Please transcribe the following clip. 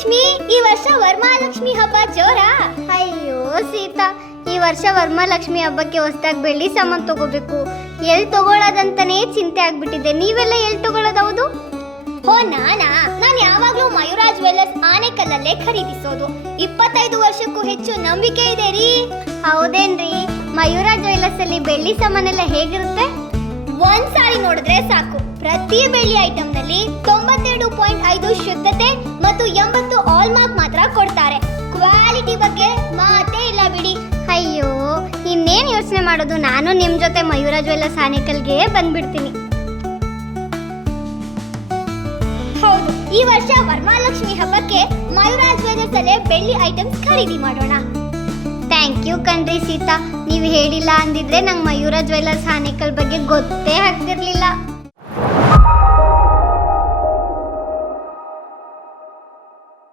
ಲಕ್ಷ್ಮಿ, ಈ ವರ್ಷ ವರಮಹಾಲಕ್ಷ್ಮಿ ಹಬ್ಬ ಜೋರಾ? ಅಯ್ಯೋ ಸೀತಾ, ಈ ವರ್ಷ ವರಮಹಾಲಕ್ಷ್ಮಿ ಹಬ್ಬಕ್ಕೆ ಹೊಸದಾಗಿ ಬೆಳ್ಳಿ ಸಾಮಾನು ತಗೋಬೇಕು. ಎಲ್ಲಿ ತಗೊಳ್ಳೋದಂತಾನೇ ಚಿಂತೆ ಆಗ್ಬಿಟ್ಟಿದೆ. ನೀವೆಲ್ಲ ಎಲ್ಲಿ ತಗೊಳ್ಳೋದು? ಓ ನಾನು ಯಾವಾಗ್ಲೂ ಮಯೂರಾ ಜ್ಯುವೆಲ್ಲರ್ಸ್ ಆನೆಕಲ್ಲಲ್ಲೇ ಖರೀದಿಸೋದು. 25 ವರ್ಷಕ್ಕೂ ಹೆಚ್ಚು ನಂಬಿಕೆ ಇದೆ ರೀ. ಹೌದೇನ್ರಿ? ಮಯೂರಾ ಜ್ಯುವೆಲ್ಲರ್ಸ್ ಅಲ್ಲಿ ಬೆಳ್ಳಿ ಸಾಮಾನೆಲ್ಲ ಹೇಗಿರುತ್ತೆ? ಒಂದ್ಸಾರಿ ನೋಡಿದ್ರೆ ಸಾಕು, ಪ್ರತಿ ಬೆಳ್ಳಿ ಐಟಮ್ ನಲ್ಲಿ 92.5 ಶುದ್ಧತೆ ಮತ್ತು 80 ಹಾಲ್ಮಾರ್ಕ್ ಮಾತ್ರ ಕೊಡ್ತಾರೆ. ಕ್ವಾಲಿಟಿ ಬಗ್ಗೆ ಮಾತೇ ಇಲ್ಲ ಬಿಡಿ. ಅಯ್ಯೋ, ಇನ್ನೇನು ಯೋಚನೆ ಮಾಡೋದು, ನಾನು ನಿಮ್ಮ ಜೊತೆ ಮಯೂರಾ ಜ್ಯುವೆಲ್ಲರ್ಸ್ ಆನೆಕಲ್ಗೆ ಬಂದ್ಬಿಡ್ತೀನಿ. ಹೌದು, ಈ ವರ್ಷ ವರಮಹಾಲಕ್ಷ್ಮಿ ಹಬ್ಬಕ್ಕೆ ಮಯೂರಾ ಜ್ಯುವೆಲ್ಲರ್ಸ್ ಅಲ್ಲೇ ಬೆಳ್ಳಿ ಐಟಮ್ಸ್ ಖರೀದಿ ಮಾಡೋಣ. ಥ್ಯಾಂಕ್ ಯು ಕಣ್ರಿ ಸೀತಾ, ನೀವು ಹೇಳಿಲ್ಲ ಅಂದಿದ್ರೆ ನಂಗೆ ಮಯೂರಾ ಜ್ಯುವೆಲ್ಲರ್ಸ್ ಆನೆಕಲ್ ಬಗ್ಗೆ ಗೊತ್ತೇ ಆಗ್ತಿರ್ಲಿಲ್ಲ.